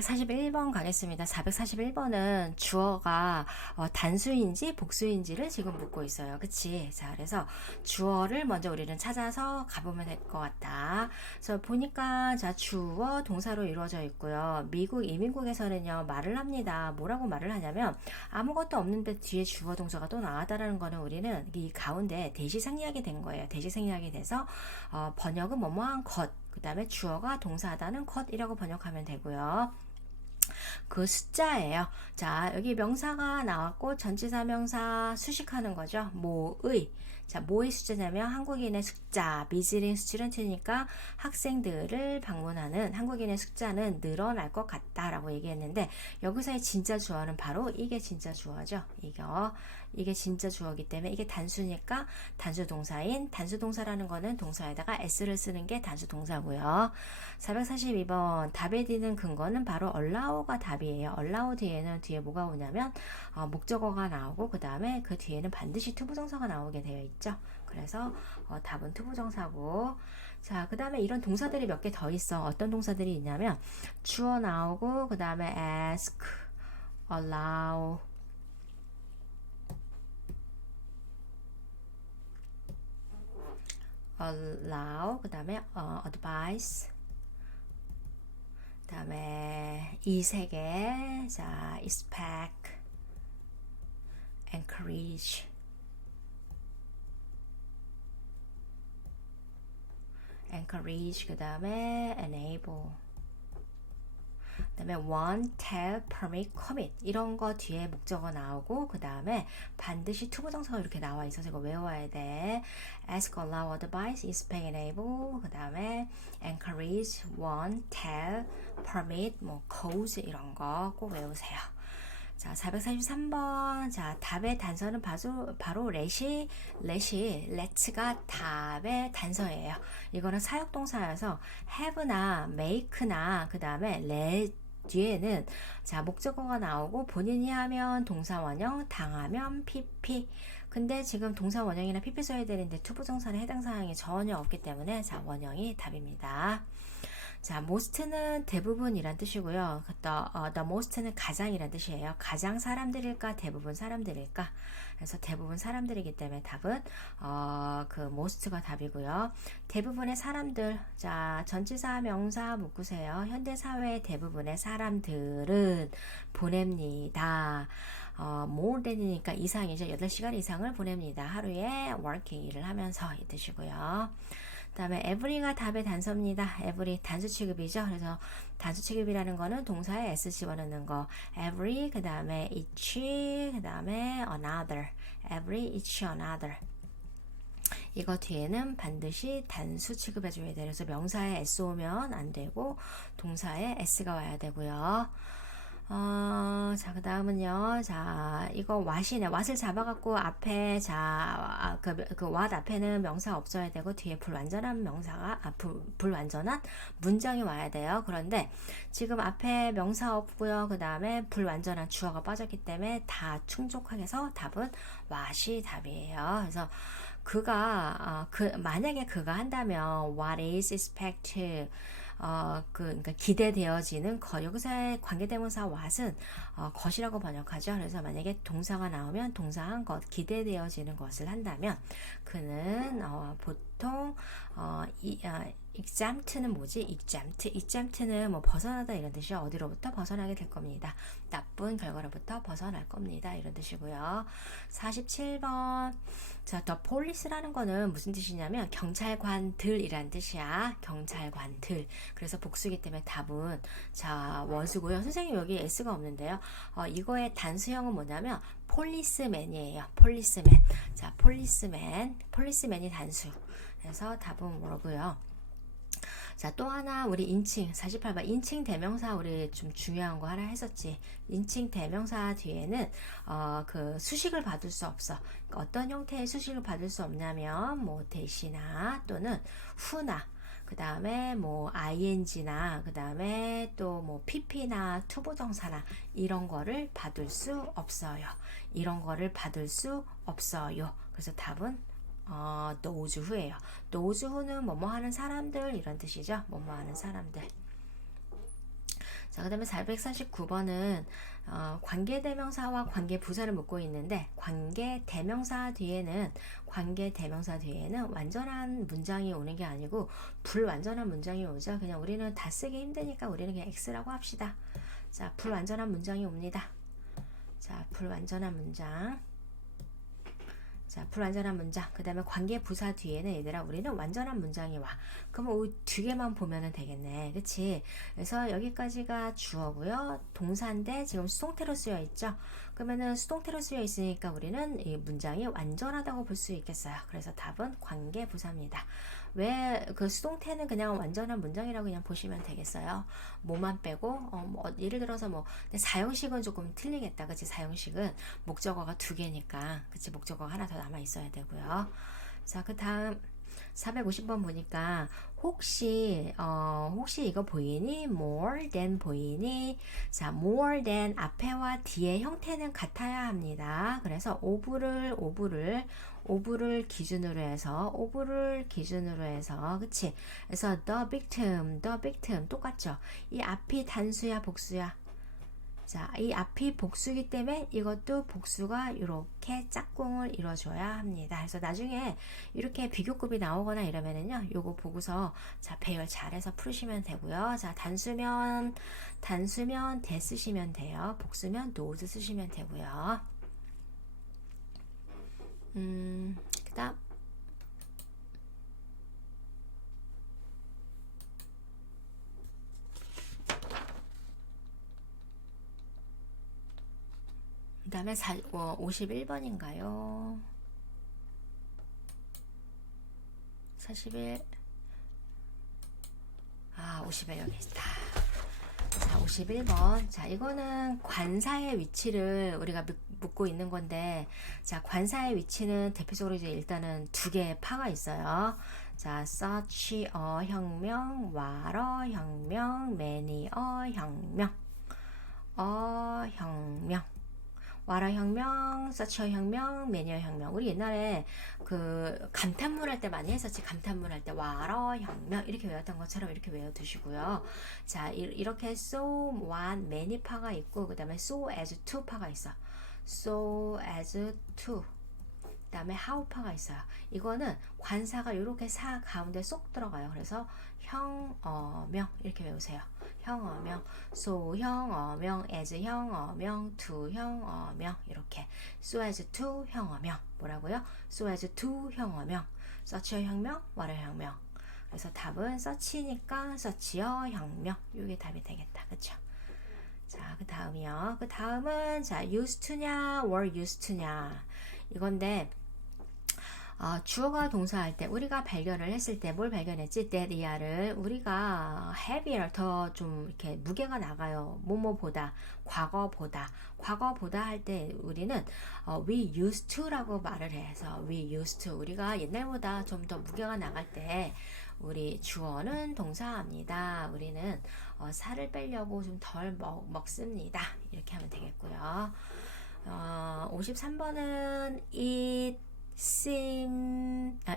441번 가겠습니다. 441번은 주어가 어, 단수인지 복수인지를 지금 묻고 있어요. 그치? 자, 그래서 주어를 먼저 우리는 찾아서 가보면 될 것 같다. 그래서 보니까 자, 주어 동사로 이루어져 있고요. 미국 이민국에서는요, 말을 합니다. 뭐라고 말을 하냐면 아무것도 없는데 뒤에 주어 동사가 또 나왔다라는 거는 우리는 이 가운데 대시 생략이 된 거예요. 대시 생략이 돼서 어, 번역은 뭐뭐한 것, 그 다음에 주어가 동사하다는 것이라고 번역하면 되고요. 그 숫자예요. 자, 여기 명사가 나왔고 전치사 명사 수식하는 거죠. 뭐의. 자, 뭐의 숫자냐면 한국인의 숫자, 미즈린 스튜던트니까 학생들을 방문하는 한국인의 숫자는 늘어날 것 같다라고 얘기했는데 여기서의 진짜 주어는 바로 이게 진짜 주어죠. 이거 이게 진짜 주어기 때문에 이게 단수니까 단수 동사인 단수 동사라는 거는 동사에다가 s를 쓰는 게 단수 동사고요. 442번 답에 드는 근거는 바로 allow가 답이에요. allow 뒤에는 뒤에 뭐가 오냐면 어, 목적어가 나오고 그 다음에 그 뒤에는 반드시 투부정사가 나오게 되어 있죠. 그래서 어, 답은 투부정사고. 자, 그 다음에 이런 동사들이 몇 개 더 있어. 어떤 동사들이 있냐면 주어 나오고 그 다음에 ask, allow, allow 그 다음에 어, advice. 그 다음에 이 세 개. 자 expect encourage encourage 그 다음에 enable 그 다음에 want, tell, permit, commit 이런 거 뒤에 목적어 나오고 그 다음에 반드시 투부정사가 이렇게 나와 있어서 이거 외워야 돼 ask, allow, advise, expect, enable 그 다음에 encourage, want, tell, permit, 뭐 cause 이런 거 꼭 외우세요 자, 443번. 자, 답의 단서는 바로, 바로 let이, let이, let's,가 답의 단서예요. 이거는 사역동사여서 have나 make나 그 다음에 let 뒤에는 자, 목적어가 나오고 본인이 하면 동사 원형, 당하면 pp. 근데 지금 동사 원형이나 pp 써야 되는데 투부정사는 해당 사항이 전혀 없기 때문에 자, 원형이 답입니다. 자, most는 대부분이란 뜻이고요. the, uh, the most는 가장이란 뜻이에요. 가장 사람들일까, 대부분 사람들일까. 그래서 대부분 사람들이기 때문에 답은 어, 그 most가 답이고요. 대부분의 사람들, 자, 전치사 명사 묶으세요. 현대 사회 대부분의 사람들은 보냅니다. 어, more than이니까 이상이죠. 8시간 이상을 보냅니다. 하루에 working 일을 하면서 이 뜻이고요. 다음에 every가 답의 단서입니다. every 단수 취급이죠. 그래서 단수 취급이라는 거는 동사에 s 집어넣는 거. every 그 다음에 each 그 다음에 another. every each another. 이거 뒤에는 반드시 단수 취급해 줘야 돼요. 그래서 명사에 s 오면 안 되고 동사에 s가 와야 되고요. 어, 자, 그 다음은요. 자, 이거 왓이네. 왓을 잡아갖고 앞에, 자, 아, 그, 그, 왓 앞에는 명사 없어야 되고, 뒤에 불완전한 명사가, 아, 불, 불완전한 문장이 와야 돼요. 그런데 지금 앞에 명사 없고요. 그 다음에 불완전한 주어가 빠졌기 때문에 다 충족하게 해서 답은 왓이 답이에요. 그래서 그가, 어, 그, 만약에 그가 한다면, what is expected, 어, 그, 그러니까 기대되어지는 것. 여기서의 관계대명사 what은 어, 것이라고 번역하죠. 그래서 만약에 동사가 나오면 동사한 것, 기대되어지는 것을 한다면 그는 어, 보통 어, 이, 어, exempt는 뭐지? exempt. exempt는 뭐 벗어나다 이런 뜻이요. 어디로부터 벗어나게 될 겁니다. 나쁜 결과로부터 벗어날 겁니다. 이런 뜻이고요. 47번. 자, the police라는 거는 무슨 뜻이냐면 경찰관들이란 뜻이야. 경찰관들. 그래서 복수기 때문에 답은 자, 원수고요. 선생님 여기 s가 없는데요. 어, 이거의 단수형은 뭐냐면 폴리스맨이에요. 폴리스맨. 자, 폴리스맨. 폴리스맨이 단수. 그래서 답은 뭐고요? 자, 또 하나 우리 인칭 48번 인칭 대명사 우리 좀 중요한 거 하나 했었지. 인칭 대명사 뒤에는 어, 그 수식을 받을 수 없어. 그러니까 어떤 형태의 수식을 받을 수 없냐면 뭐 대시나 또는 후나 그 다음에 뭐 ing나 그 다음에 또 뭐 pp나 투부정사나 이런 거를 받을 수 없어요. 이런 거를 받을 수 없어요. 그래서 답은 어, those who예요. those who는 뭐뭐 하는 사람들 이런 뜻이죠. 뭐뭐 하는 사람들. 자, 그 다음에 449번은 어, 관계대명사와 관계부사를 묻고 있는데 관계대명사 뒤에는 관계대명사 뒤에는 완전한 문장이 오는 게 아니고 불완전한 문장이 오죠. 그냥 우리는 다 쓰기 힘드니까 우리는 그냥 X라고 합시다. 자, 불완전한 문장이 옵니다. 자, 불완전한 문장. 자, 불완전한 문장. 그 다음에 관계 부사 뒤에는 얘들아, 우리는 완전한 문장이 와. 그러면 두 개만 보면은 되겠네. 그치? 그래서 여기까지가 주어고요 동사인데 지금 수동태로 쓰여 있죠? 그러면은 수동태로 쓰여 있으니까 우리는 이 문장이 완전하다고 볼 수 있겠어요. 그래서 답은 관계 부사입니다. 왜 그 수동태는 그냥 완전한 문장이라고 그냥 보시면 되겠어요. 뭐만 빼고 어, 뭐 예를 들어서 뭐 근데 사형식은 조금 틀리겠다. 그치? 사형식은 목적어가 두 개니까 그치? 목적어가 하나 더 남아 있어야 되고요. 자, 그 다음 450번 보니까 혹시 어 혹시 이거 보이니? more than 보이니? 자, more than 앞에와 뒤의 형태는 같아야 합니다. 그래서 오브를 오브를 오브를 기준으로 해서 오브를 기준으로 해서 그치? 그래서 the victim, the victim 똑같죠? 이 앞이 단수야 복수야? 자, 이 앞이 복수기 때문에 이것도 복수가 이렇게 짝꿍을 이뤄줘야 합니다. 그래서 나중에 이렇게 비교급이 나오거나 이러면은요, 요거 보고서 자 배열 잘해서 풀으시면 되고요. 자 단수면 단수면 대 쓰시면 돼요. 복수면 노즈 쓰시면 되고요. 음, 그 다음 그 다음에 어, 51번인가요? 41 아, 51 여기 있다. 자, 51번. 자, 이거는 관사의 위치를 우리가 묻고 있는 건데, 자, 관사의 위치는 대표적으로 이제 일단은 두 개의 파가 있어요. 자, a 혁명, a 혁명, a 혁명, a 혁명. 와라 혁명, 서처 혁명, 매니어 혁명. 우리 옛날에 그 감탄문 할 때 많이 했었지. 감탄문 할 때 와라 혁명 이렇게 외웠던 것처럼 이렇게 외워 두시고요. 자, 이렇게 so, what, many 파가 있고 그 다음에 so as to 파가 있어. so as to 다음에 하우파가 있어요. 이거는 관사가 이렇게 사 가운데 쏙 들어가요. 그래서 형어명 이렇게 외우세요. 형어명, so 형어명, as 형어명, to 형어명 이렇게 so as to 형어명 뭐라고요? so as to 형어명, such 혁명, what 혁명. 그래서 답은 such니까 such여 혁명 이게 답이 되겠다. 그렇죠? 자, 그 다음이요. 그 다음은 자, used to냐, were used to냐. 이건데 어, 주어가 동사할 때 우리가 발견을 했을 때 뭘 발견했지? that 이하를 우리가 heavier 더 좀 이렇게 무게가 나가요. 뭐뭐보다 과거보다 과거보다 할 때 우리는 어, we used to라고 말을 해서 we used to 우리가 옛날보다 좀 더 무게가 나갈 때 우리 주어는 동사합니다. 우리는 어, 살을 빼려고 좀 덜 먹습니다. 이렇게 하면 되겠고요. 어, 53번은 it seem, 아,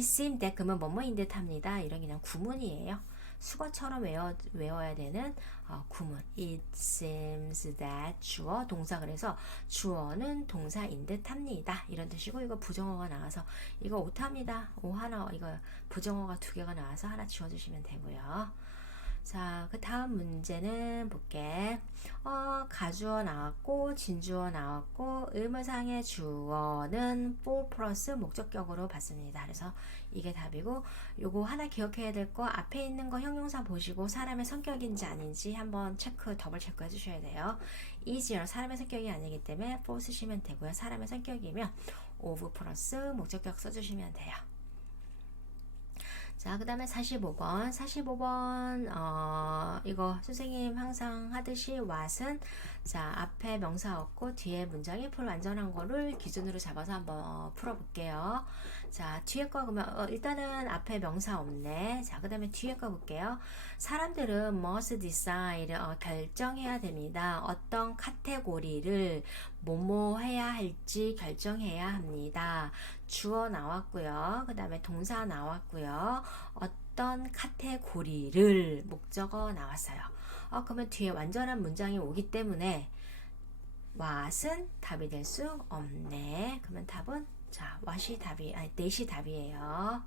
seem that 그러면 뭐뭐인 듯 합니다. 이런 그냥 구문이에요. 수거처럼 외워, 외워야 되는 어, 구문. It seems that 주어 동사 그래서 주어는 동사인 듯 합니다. 이런 뜻이고 이거 부정어가 나와서 이거 오탑니다. 오 하나 이거 부정어가 두 개가 나와서 하나 지워주시면 되고요. 자, 그 다음 문제는 볼게. 어, 가주어 나왔고, 진주어 나왔고, 의무상의 주어는 for 플러스 목적격으로 봤습니다. 그래서 이게 답이고, 요거 하나 기억해야 될 거, 앞에 있는 거 형용사 보시고, 사람의 성격인지 아닌지 한번 체크, 더블 체크 해주셔야 돼요. easier, 사람의 성격이 아니기 때문에 for 쓰시면 되고요. 사람의 성격이면 of 플러스 목적격 써주시면 돼요. 자, 그 다음에 45번. 45번, 어, 이거 선생님 항상 하듯이 what은, 자, 앞에 명사 없고 뒤에 문장이 풀 완전한 거를 기준으로 잡아서 한번 어, 풀어볼게요. 자, 뒤에 거 그러면 어, 일단은 앞에 명사 없네. 자, 그다음에 뒤에 거 볼게요. 사람들은 must decide 어, 결정해야 됩니다. 어떤 카테고리를 뭐뭐 해야 할지 결정해야 합니다. 주어 나왔고요. 그다음에 동사 나왔고요. 어떤 카테고리를 목적어 나왔어요. 어, 그러면 뒤에 완전한 문장이 오기 때문에 what은 답이 될 수 없네. 그러면 답은 자, what이 답이 아니 that이 답이에요.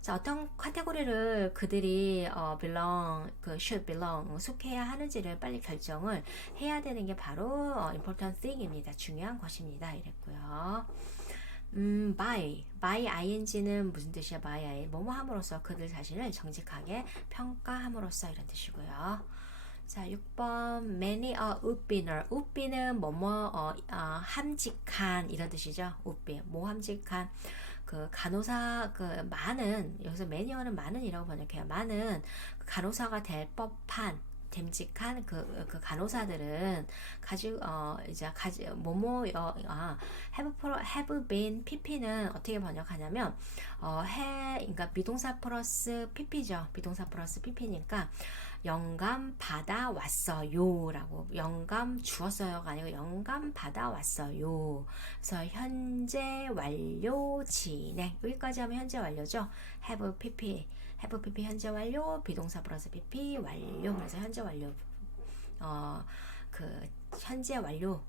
자, 어떤 카테고리를 그들이 어, belong, 그 should belong 속해야 하는지를 빨리 결정을 해야 되는 게 바로 어, important thing입니다. 중요한 것입니다. 이랬고요. 음, by, by ing는 무슨 뜻이야? by 뭐뭐 함으로써 그들 자신을 정직하게 평가함으로써 이런 뜻이고요. 자, 6번 many a 우비ner. 우비는 뭐뭐 어, 어, 함직한 이런 뜻이죠. 우비. 뭐 함직한 그 간호사 그 많은 여기서 매니어는 많은이라고 번역해요. 많은 그 간호사가 될 법한 됨직한 그, 그 간호사들은 가지고 어 이제 가지 뭐뭐 어, 아 have pro, have been pp는 어떻게 번역하냐면 어해 그러니까 비동사 플러스 pp죠 비동사 플러스 pp니까 영감 받아 왔어요 라고 영감 주었어요가 아니고 영감 받아 왔어요. 그래서 현재 완료 진행. 여기까지 하면 현재 완료죠. have pp have pp 현재 완료. 비동사 플러스 pp 완료. 그래서 현재 완료. 어 그 현재 완료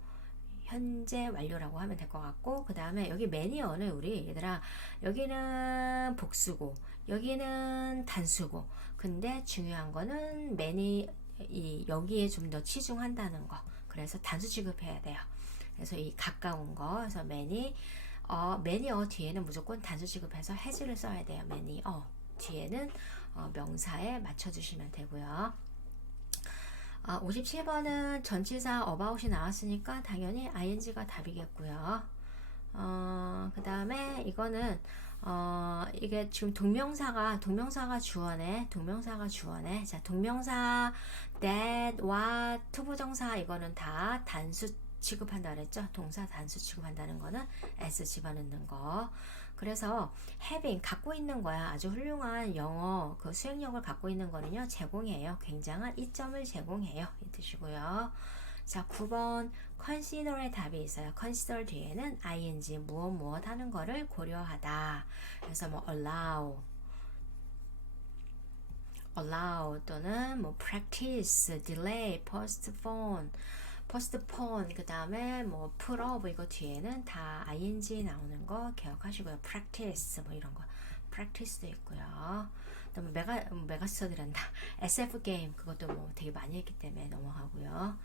현재 완료라고 하면 될 것 같고 그 다음에 여기 매니어는 우리 얘들아 여기는 복수고 여기는 단수고. 근데 중요한 거는 매니 이 여기에 좀 더 치중한다는 거. 그래서 단수 취급해야 돼요. 그래서 이 가까운 거 그래서 매니 어 매니어 뒤에는 무조건 단수 취급해서 해지를 써야 돼요 매니어. 뒤에는 어, 명사에 맞춰주시면 되고요. 아, 57번은 전치사 어바웃이 나왔으니까 당연히 ing가 답이겠고요. 어, 그 다음에 이거는 어, 이게 지금 동명사가 동명사가 주어네 동명사가 주어네 자 동명사 that와 투부정사 이거는 다 단수 취급한다 그랬죠? 동사 단수 취급한다는 거는 s 집어넣는 거 그래서 having 갖고 있는 거야. 아주 훌륭한 영어 그 수행력을 갖고 있는 거는요. 제공해요. 굉장한 이점을 제공해요. 이 뜻이고요. 자, 9번 consider의 답이 있어요. consider 뒤에는 ing 무엇 무엇 하는 거를 고려하다. 그래서 뭐 allow allow 또는 뭐 practice, delay, postpone postpone 그 다음에 뭐 put off 이거 뒤에는 다 ing 나오는 거 기억하시고요. practice 뭐 이런 거 practice도 있고요. 또뭐 메가 메가 스터디란다. SF 게임 그것도 뭐 되게 많이 했기 때문에 넘어가고요.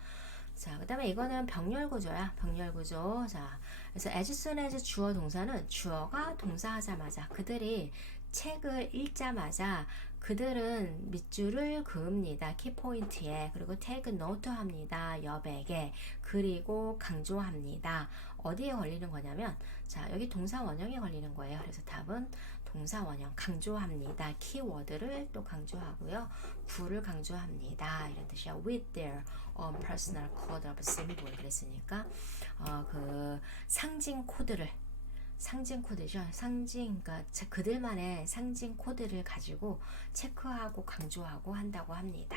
자, 그 다음에 이거는 병렬 구조야. 병렬 구조. 자, 그래서 as soon as 주어 동사는 주어가 동사하자마자 그들이 책을 읽자마자 그들은 밑줄을 그읍니다. 키포인트에. 그리고 take note 합니다. 여백에. 그리고 강조합니다. 어디에 걸리는 거냐면, 자, 여기 동사 원형에 걸리는 거예요. 그래서 답은 동사 원형 강조합니다. 키워드를 또 강조하고요. 구를 강조합니다. 이런 뜻이야. with their own personal code of symbol 그랬으니까 어, 그 상징 코드를 상징 코드죠. 상징, 그러니까 그들만의 상징 코드를 가지고 체크하고 강조하고 한다고 합니다.